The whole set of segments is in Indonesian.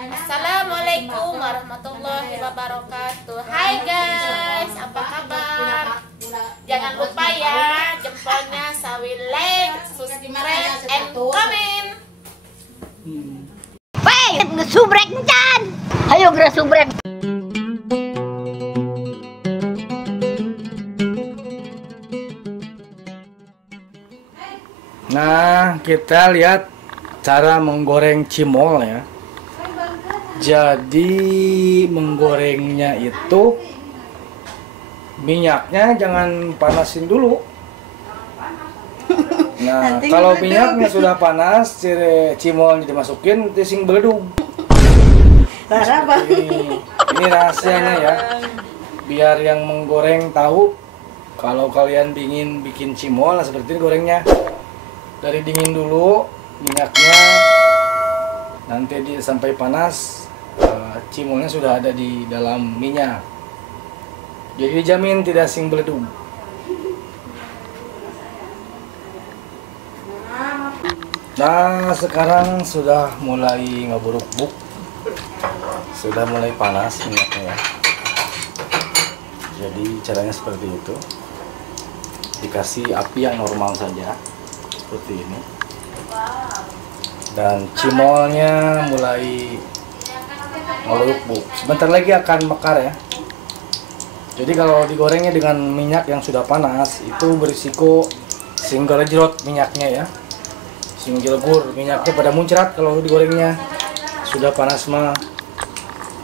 Assalamualaikum warahmatullahi wabarakatuh. Hai guys, apa kabar? Jangan lupa ya, jempolnya sawi like, subscribe, and comment. Weh, ngesubrek encan. Ayo gerak subrek. Nah, kita lihat cara menggoreng cimol ya. Jadi menggorengnya itu minyaknya jangan panasin dulu. Nah, kalau minyaknya sudah panas, cimolnya dimasukin, tising beledug. Ini rahasianya ya. Biar yang menggoreng tahu kalau kalian ingin bikin cimol, nah seperti ini gorengnya. Dari dingin dulu minyaknya, nanti sampai panas, cimolnya sudah ada di dalam minyak. Jadi dijamin tidak sing beledug. Nah, sekarang sudah mulai ngeburuk-buk, sudah mulai panas minyaknya ya. Jadi caranya seperti itu, dikasih api yang normal saja seperti ini, dan cimolnya mulai ngeburuk-buk. Sebentar lagi akan mekar ya. Jadi kalau digorengnya dengan minyak yang sudah panas itu berisiko singgol jerot minyaknya ya. Singgelegur minyaknya pada muncrat kalau digorengnya sudah panas mah.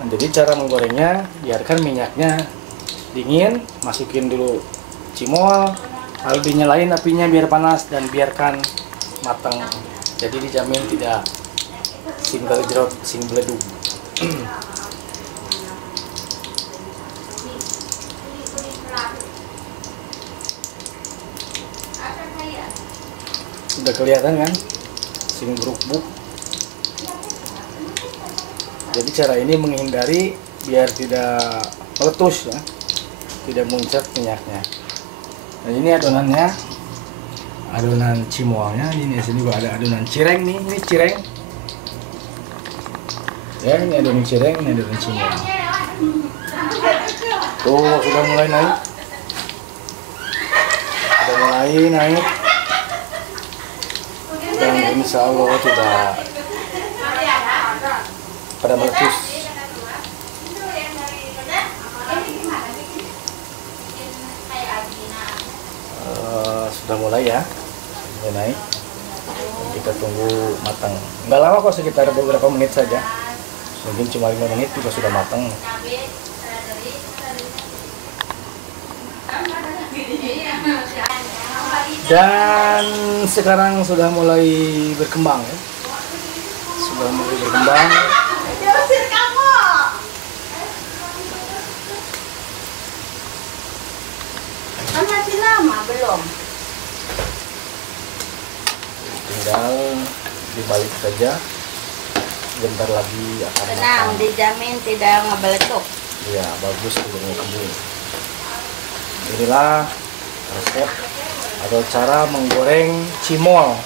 Nah, jadi cara menggorengnya biarkan minyaknya dingin, masukin dulu cimol, lalu dinyalain apinya biar panas dan biarkan matang. Jadi dijamin tidak singgol jerot, sing beledug. Sudah kelihatan kan sing beruk-buk. Jadi cara ini menghindari biar tidak meletus ya, tidak muncrat minyaknya. Nah, ini adonannya, adonan cimolnya. Ini sini juga ada adonan cireng nih, ini cireng ya, ini adonan cireng, ini adonan cimol. Tuh sudah mulai naik, sudah mulai naik. Dan insya Allah tidak pada meletus. Sudah mulai ya, sudah naik. Dan kita tunggu matang. Nggak lama kok, sekitar beberapa menit saja. Mungkin cuma 5 menit juga sudah matang. Dan sekarang sudah mulai berkembang ya. Sudah mulai berkembang. Kan masih lama belum? Tinggal dibalik saja. Sebentar lagi akan Tenang, matang. dijamin tidak ngebeletuk. Iya, bagus tidak kembung. Inilah resep atau cara menggoreng cimol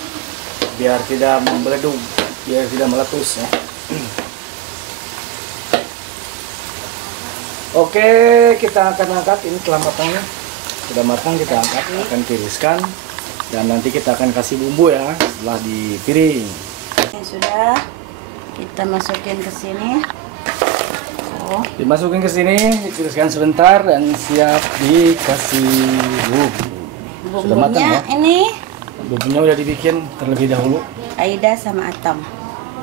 biar tidak membeledug, biar tidak meletus ya. Oke, kita akan angkat. Ini telah matangnya, sudah matang, kita angkat, akan tiriskan, dan nanti kita akan kasih bumbu ya setelah di piring. Ini sudah kita masukin ke sini. Dimasukin ke sini, ditiriskan sebentar dan siap dikasih bumbu. Sudah matang Bumbunya ya? ini Bumbunya udah dibikin terlebih dahulu. Aida sama Atom.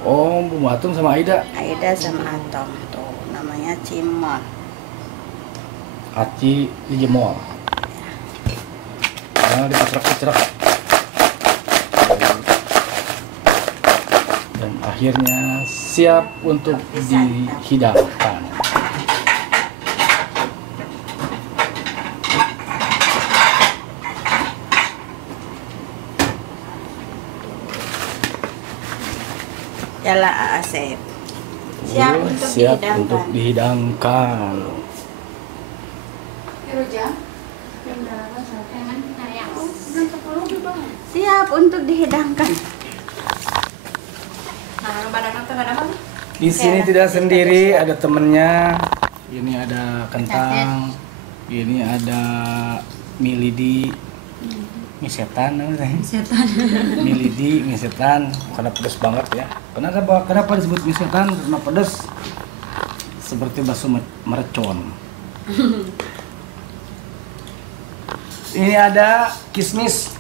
Oh, bumbu atom sama Aida. Aida sama Atom. Tuh, namanya cimol. Aci dijemol. Nah, dikecerak-kecerak. Dan akhirnya siap untuk dihidangkan. Yala Asep. Siap untuk siap dihidangkan. untuk dihidangkan. Siap untuk dihidangkan. Nah, badan apa? Di sini tidak sendiri, ada temennya. Ini ada kentang, ini ada milidi, mie setan, milidi, mie setan, karena pedas banget ya. Kenapa disebut mie setan? Karena pedas seperti bakso mercon. Ini ada kismis,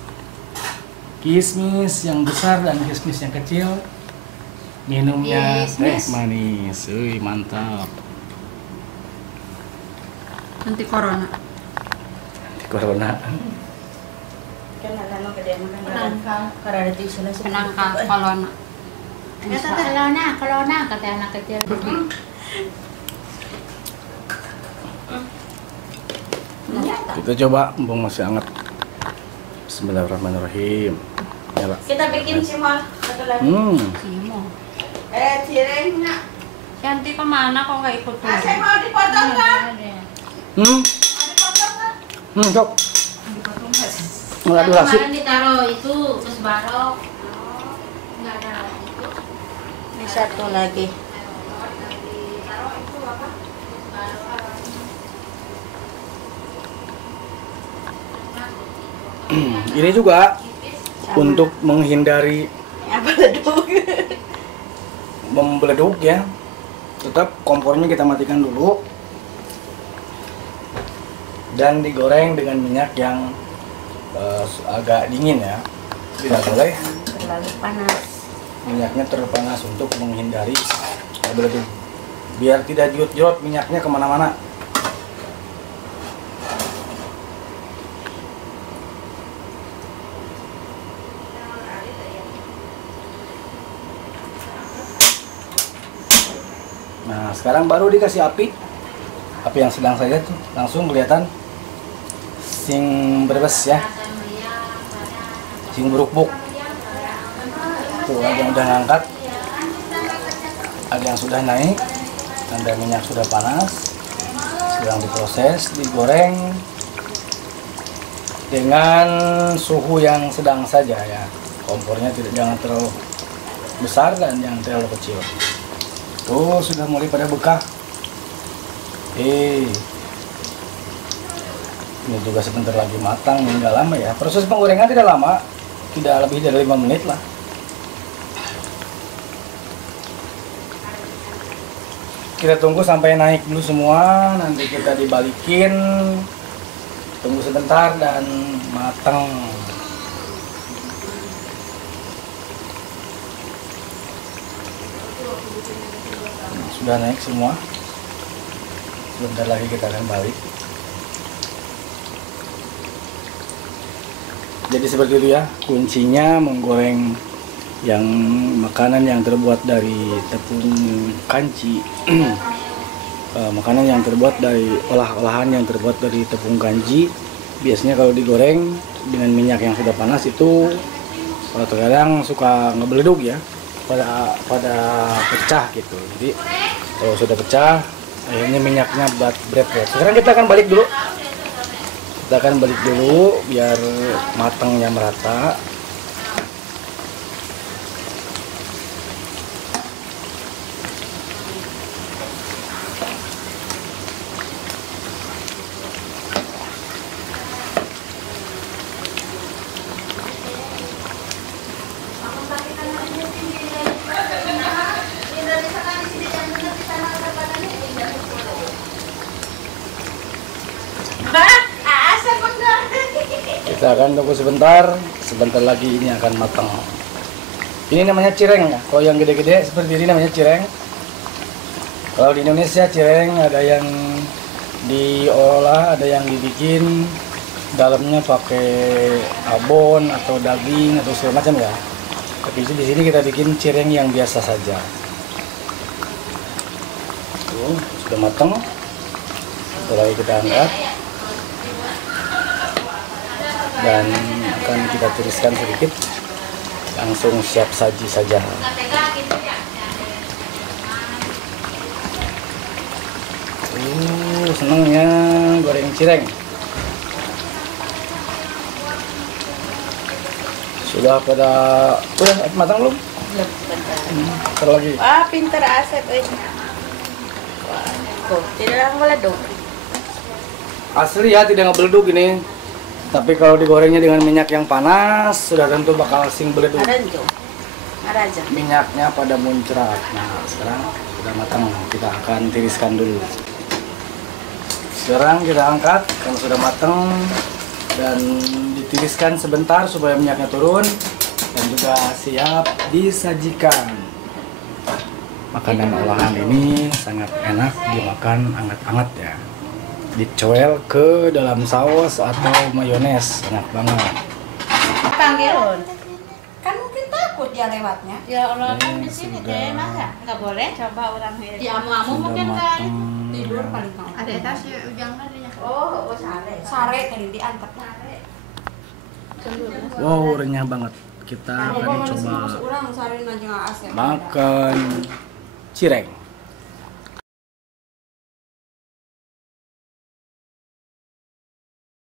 kismis yang besar dan kismis yang kecil. Minumnya teh manis, mantap. Anti corona. Anti corona. Kan ada mah gede mah kan. Karena ada istilah Penangkal corona. Corona kata anak kecil. Kita coba, mumpung masih hangat. Bismillahirrahmanirrahim. Nyala. Kita bikin cimol satu lagi. Simo. Cirengnya. Cantik kemana kok nggak ikut tuh? Saya mau dipotong kan? Cok. Nggak ada rasi. Kemarin ditaruh itu terus barok. Nggak ada lagi. Ini satu lagi. Ini juga untuk menghindari membeleduk ya. Tetap kompornya kita matikan dulu dan digoreng dengan minyak yang agak dingin ya. Tidak boleh Terlalu panas. minyaknya terlalu panas untuk menghindari beleduk. Biar tidak jut-jut minyaknya kemana-mana. Nah, sekarang baru dikasih api yang sedang saja tuh, langsung kelihatan sing berbes ya, sing beruk-buk. Tuh ada yang udah ngangkat, ada yang sudah naik, ada minyak sudah panas, sedang diproses, digoreng dengan suhu yang sedang saja ya. Kompornya jangan terlalu besar dan jangan terlalu kecil. Tuh sudah mulai pada bekah. Ini juga sebentar lagi matang, nggak lama ya. Proses penggorengan tidak lama, tidak lebih dari 5 menit lah. Kita tunggu sampai naik dulu semua, nanti kita dibalikin. Tunggu sebentar dan matang. Sudah naik semua. Sebentar lagi kita akan balik. Jadi seperti itu ya, kuncinya menggoreng yang makanan yang terbuat dari tepung kanji. Makanan yang terbuat dari olahan yang terbuat dari tepung kanji. Biasanya kalau digoreng dengan minyak yang sudah panas itu terkadang suka ngebeleduk ya, pada pecah gitu. Jadi kalau sudah pecah, akhirnya minyaknya berat. Sekarang kita akan balik dulu. Kita akan balik dulu biar matangnya merata. Kita akan tunggu sebentar lagi ini akan matang. Ini namanya cireng ya. Kalau yang gede-gede seperti ini namanya cireng. Kalau di Indonesia cireng ada yang diolah, ada yang dibikin dalamnya pakai abon atau daging atau segala macam ya. Tapi di sini kita bikin cireng yang biasa saja. Tuh, sudah matang. Setelah kita angkat dan akan kita tiriskan sedikit, langsung siap saji saja. Senangnya goreng cireng. Sudah pada udah matang belum? Belum sebentar. Bentar lagi. Wah, pinter Asep. Wah, tuh, tidak meleduk. Asli ya, tidak ngebeleduk ini. Tapi kalau digorengnya dengan minyak yang panas, sudah tentu bakal sing beleduk. Ada itu. Ada aja. Minyaknya pada muncrat. Nah, sekarang sudah matang. Kita akan tiriskan dulu. Sekarang kita angkat kalau sudah matang dan ditiriskan sebentar supaya minyaknya turun dan juga siap disajikan. Makanan olahan ini sangat enak dimakan hangat-hangat ya. Dicoel ke dalam saus atau mayones, enak banget. Panggil. Kan mungkin takut dia lewatnya. Ya Allah kan di sini sudah. teh masa nggak boleh. Coba orang lihat. Di amu-amu Sudah mungkin kan. matang. Tidur paling mau. Ada etasnya ujang tadinya. Oh, sare. Sare tadi diantep. Wow, renyah banget. Kita akan coba Orang sare aja Asep. makan cireng.